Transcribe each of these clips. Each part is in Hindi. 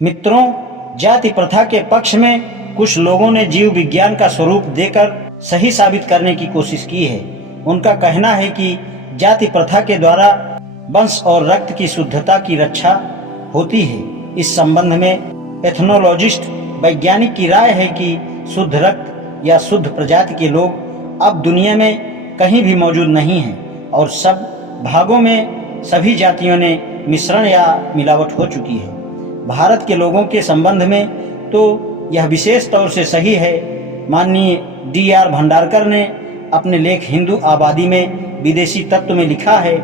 मित्रों, जाति प्रथा के पक्ष में कुछ लोगों ने जीव विज्ञान का स्वरूप देकर सही साबित करने की कोशिश की है। उनका कहना है कि जाति प्रथा के द्वारा वंश और रक्त की शुद्धता की रक्षा होती है। इस संबंध में एथनोलॉजिस्ट वैज्ञानिक की राय है कि शुद्ध रक्त या शुद्ध प्रजाति के लोग अब दुनिया में कहीं भी मौजूद नहीं हैं और सब भागों में सभी जातियों ने मिश्रण या मिलावट हो चुकी है। भारत के लोगों के संबंध में तो यह विशेष तौर से सही है। माननीय D.R. भंडारकर ने अपने लेख हिंदू आबादी में विदेशी तत्व में लिखा है,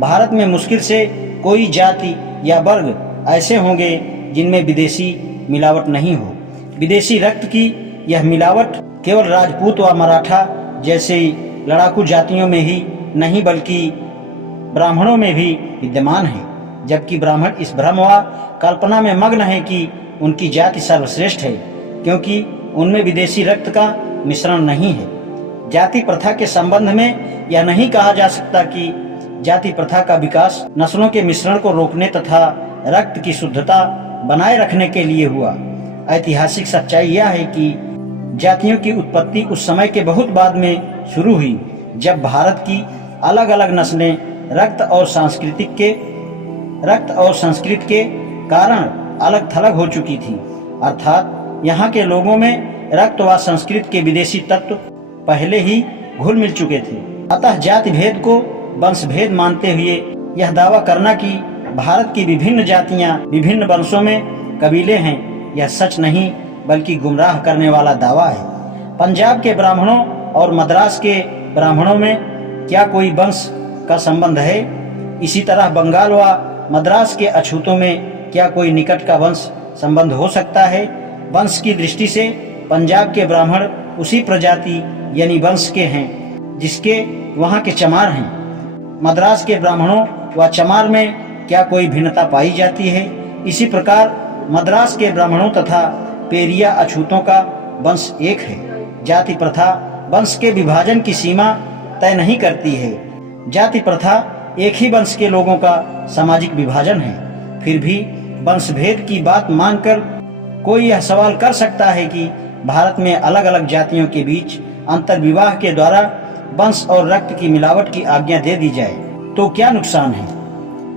भारत में मुश्किल से कोई जाति या वर्ग ऐसे होंगे जिनमें विदेशी मिलावट नहीं हो। विदेशी रक्त की यह मिलावट केवल राजपूत व मराठा जैसे लड़ाकू जातियों में ही नहीं बल्कि ब्राह्मणों में भी विद्यमान है, जबकि ब्राह्मण इस भ्रम व कल्पना में मग्न है कि उनकी जाति सर्वश्रेष्ठ है क्योंकि उनमें विदेशी रक्त का मिश्रण नहीं है। जाति प्रथा के संबंध में यह नहीं कहा जा सकता कि जाति प्रथा का विकास नस्लों के मिश्रण को रोकने तथा रक्त की शुद्धता बनाए रखने के लिए हुआ। ऐतिहासिक सच्चाई यह है कि जातियों की उत्पत्ति उस समय के बहुत बाद में शुरू हुई जब भारत की अलग अलग नस्लें रक्त और संस्कृति के कारण अलग थलग हो चुकी थी, अर्थात यहाँ के लोगों में रक्त व संस्कृति के विदेशी तत्व पहले ही घुल मिल चुके थे। अतः जाति भेद को वंश भेद मानते हुए यह दावा करना कि भारत की विभिन्न जातियां विभिन्न वंशों में कबीले हैं, यह सच नहीं बल्कि गुमराह करने वाला दावा है। पंजाब के ब्राह्मणों और मद्रास के ब्राह्मणों में क्या कोई वंश का संबंध है? इसी तरह बंगाल व मद्रास के अछूतों में क्या कोई निकट का वंश संबंध हो सकता है? वंश की दृष्टि से पंजाब के ब्राह्मण उसी प्रजाति यानी वंश के हैं जिसके वहाँ के चमार हैं। मद्रास के ब्राह्मणों व चमार में क्या कोई भिन्नता पाई जाती है? इसी प्रकार मद्रास के ब्राह्मणों तथा पेरिया अछूतों का वंश एक है। जाति प्रथा वंश के विभाजन की सीमा तय नहीं करती है। जाति प्रथा एक ही वंश के लोगों का सामाजिक विभाजन है। फिर भी वंश भेद की बात मानकर कोई यह सवाल कर सकता है कि भारत में अलग अलग जातियों के बीच अंतर विवाह के द्वारा वंश और रक्त की मिलावट की आज्ञा दे दी जाए तो क्या नुकसान है?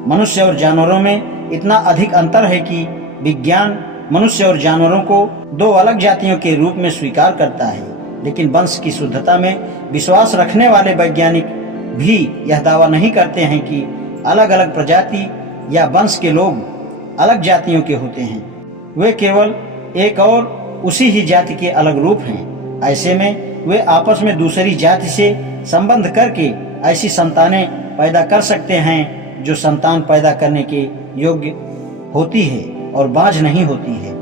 मनुष्य और जानवरों में इतना अधिक अंतर है कि विज्ञान मनुष्य और जानवरों को दो अलग जातियों के रूप में स्वीकार करता है, लेकिन वंश की शुद्धता में विश्वास रखने वाले वैज्ञानिक भी यह दावा नहीं करते हैं कि अलग अलग प्रजाति या वंश के लोग अलग जातियों के होते हैं। वे केवल एक और उसी ही जाति के अलग रूप हैं। ऐसे में वे आपस में दूसरी जाति से संबंध करके ऐसी संतानें पैदा कर सकते हैं जो संतान पैदा करने के योग्य होती है और बाँझ नहीं होती है।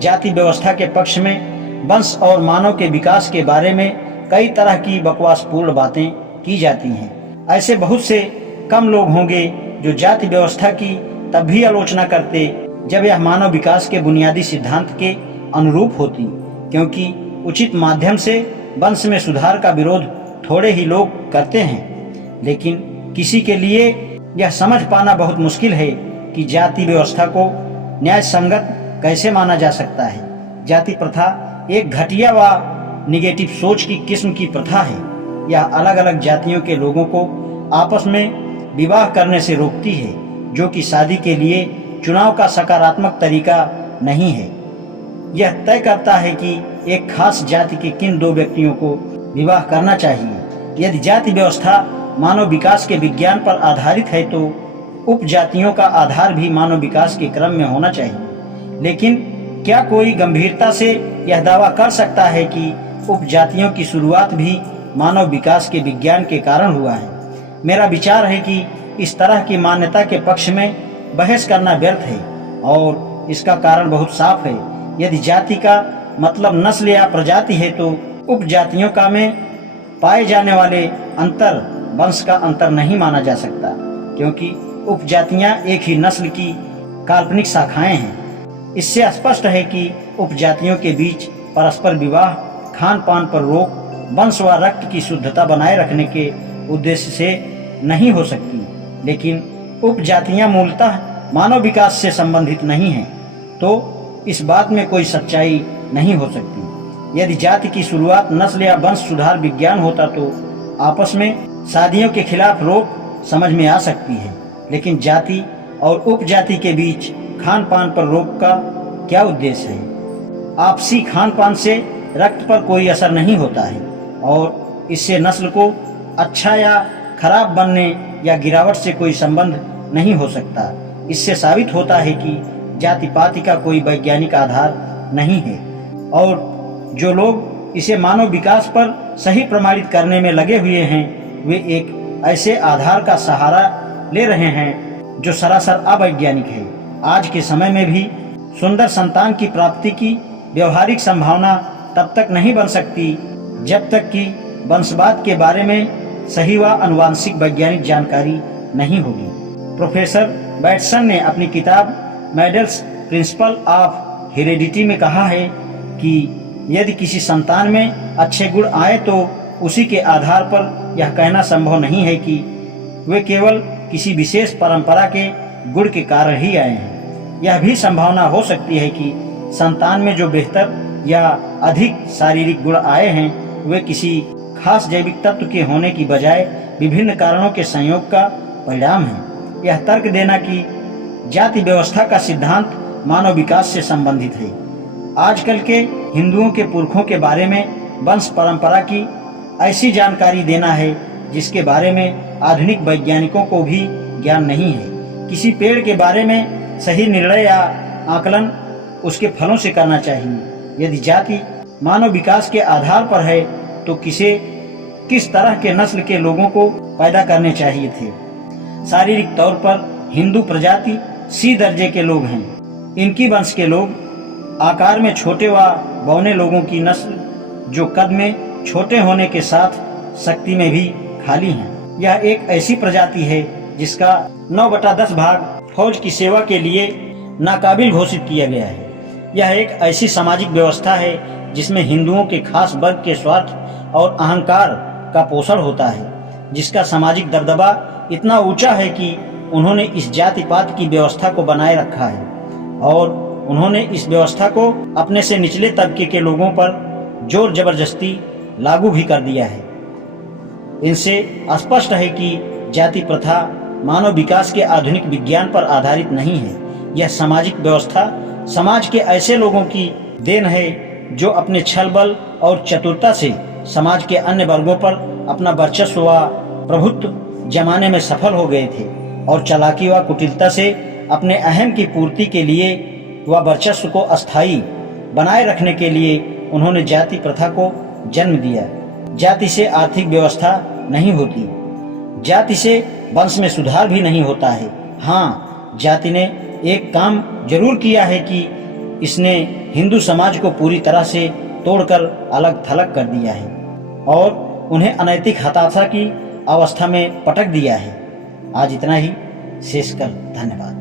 जाति व्यवस्था के पक्ष में वंश और मानव के विकास के बारे में कई तरह की बकवासपूर्ण बातें की जाती हैं। ऐसे बहुत से कम लोग होंगे जो जाति व्यवस्था की तब भी आलोचना करते जब यह मानव विकास के बुनियादी सिद्धांत के अनुरूप होती, क्योंकि उचित माध्यम से वंश में सुधार का विरोध थोड़े ही लोग करते हैं। लेकिन किसी के लिए यह समझ पाना बहुत मुश्किल है कि जाति व्यवस्था को न्याय संगत कैसे माना जा सकता है। जाति प्रथा एक घटिया व निगेटिव सोच की किस्म की प्रथा है। यह अलग अलग जातियों के लोगों को आपस में विवाह करने से रोकती है, जो कि शादी के लिए चुनाव का सकारात्मक तरीका नहीं है। यह तय करता है कि एक खास जाति के किन दो व्यक्तियों को विवाह करना चाहिए। यदि जाति व्यवस्था मानव विकास के विज्ञान पर आधारित है तो उपजातियों का आधार भी मानव विकास के क्रम में होना चाहिए। लेकिन क्या कोई गंभीरता से यह दावा कर सकता है कि उपजातियों की शुरुआत भी मानव विकास के विज्ञान के कारण हुआ है? मेरा विचार है कि इस तरह की मान्यता के पक्ष में बहस करना व्यर्थ है और इसका कारण बहुत साफ है। यदि जाति का मतलब नस्ल या प्रजाति है तो उपजातियों का में पाए जाने वाले अंतर वंश का अंतर नहीं माना जा सकता, क्योंकि उपजातियां एक ही नस्ल की काल्पनिक शाखाएं हैं। इससे स्पष्ट है कि उपजातियों के बीच परस्पर विवाह खान पान पर रोक वंश व रक्त की शुद्धता बनाए रखने के उद्देश्य से नहीं हो सकती। लेकिन उपजातियां मूलतः मानव विकास से संबंधित नहीं हैं, तो इस बात में कोई सच्चाई नहीं हो सकती। यदि जाति की शुरुआत नस्ल या वंश सुधार विज्ञान होता तो आपस में शादियों के खिलाफ रोक समझ में आ सकती है, लेकिन जाति और उपजाति के बीच खान पान पर रोक का क्या उद्देश्य है? आपसी खान पान से रक्त पर कोई असर नहीं होता है और इससे नस्ल को अच्छा या खराब बनने या गिरावट से कोई संबंध नहीं हो सकता। इससे साबित होता है कि जाति पाति का कोई वैज्ञानिक आधार नहीं है और जो लोग इसे मानव विकास पर सही प्रमाणित करने में लगे हुए हैं वे एक ऐसे आधार का सहारा ले रहे हैं जो सरासर अवैज्ञानिक है। आज के समय में भी सुंदर संतान की प्राप्ति की व्यवहारिक संभावना तब तक नहीं बन सकती जब तक कि वंशवाद के बारे में सही व आनुवांशिक वैज्ञानिक जानकारी नहीं होगी। प्रोफेसर बैटसन ने अपनी किताब मेंडल्स प्रिंसिपल ऑफ हेरेडिटी में कहा है कि यदि किसी संतान में अच्छे गुण आए तो उसी के आधार पर यह कहना संभव नहीं है कि वे केवल किसी विशेष परंपरा के गुण के कारण ही आए हैं। यह भी संभावना हो सकती है कि संतान में जो बेहतर या अधिक शारीरिक गुण आए हैं वे किसी खास जैविक तत्व के होने की बजाय विभिन्न कारणों के संयोग का परिणाम है। यह तर्क देना कि जाति व्यवस्था का सिद्धांत मानव विकास से संबंधित है। आजकल के हिंदुओं के पुरखों के बारे में वंश परंपरा की ऐसी जानकारी देना है जिसके बारे में आधुनिक वैज्ञानिकों को भी ज्ञान नहीं है। किसी पेड़ के बारे में सही निर्णय या आकलन उसके फलों से करना चाहिए। यदि जाति मानव विकास के आधार पर है तो किस तरह के नस्ल के लोगों को पैदा करने चाहिए थे। शारीरिक तौर पर हिंदू प्रजाति सी दर्जे के लोग हैं। इनकी वंश के लोग आकार में छोटे व बौने लोगों की नस्ल जो कद में छोटे होने के साथ शक्ति में भी खाली हैं। यह एक ऐसी प्रजाति है जिसका 9/10 भाग फौज की सेवा के लिए नाकाबिल घोषित किया गया है। यह एक ऐसी सामाजिक व्यवस्था है जिसमें हिंदुओं के खास वर्ग के स्वार्थ और अहंकार का पोषण होता है, जिसका सामाजिक दबदबा इतना ऊंचा है कि उन्होंने इस जाति पात की व्यवस्था को बनाए रखा है और उन्होंने इस व्यवस्था को अपने से निचले तबके के लोगों पर जोर जबरदस्ती लागू भी कर दिया है। इनसे स्पष्ट है कि जाति प्रथा मानव विकास के आधुनिक विज्ञान पर आधारित नहीं है। यह सामाजिक व्यवस्था समाज के ऐसे लोगों की देन है जो अपने छल बल और चतुरता से समाज के अन्य वर्गों पर अपना वर्चस्व व प्रभुत्व जमाने में सफल हो गए थे और चालाकी व कुटिलता से अपने अहम की पूर्ति के लिए व वर्चस्व को अस्थायी बनाए रखने के लिए उन्होंने जाति प्रथा को जन्म दिया। जाति से आर्थिक व्यवस्था नहीं होती, जाति से वंश में सुधार भी नहीं होता है। हाँ, जाति ने एक काम जरूर किया है कि इसने हिंदू समाज को पूरी तरह से तोड़कर अलग थलग कर दिया है और उन्हें अनैतिक हताशा की अवस्था में पटक दिया है। आज इतना ही, शेष कर धन्यवाद।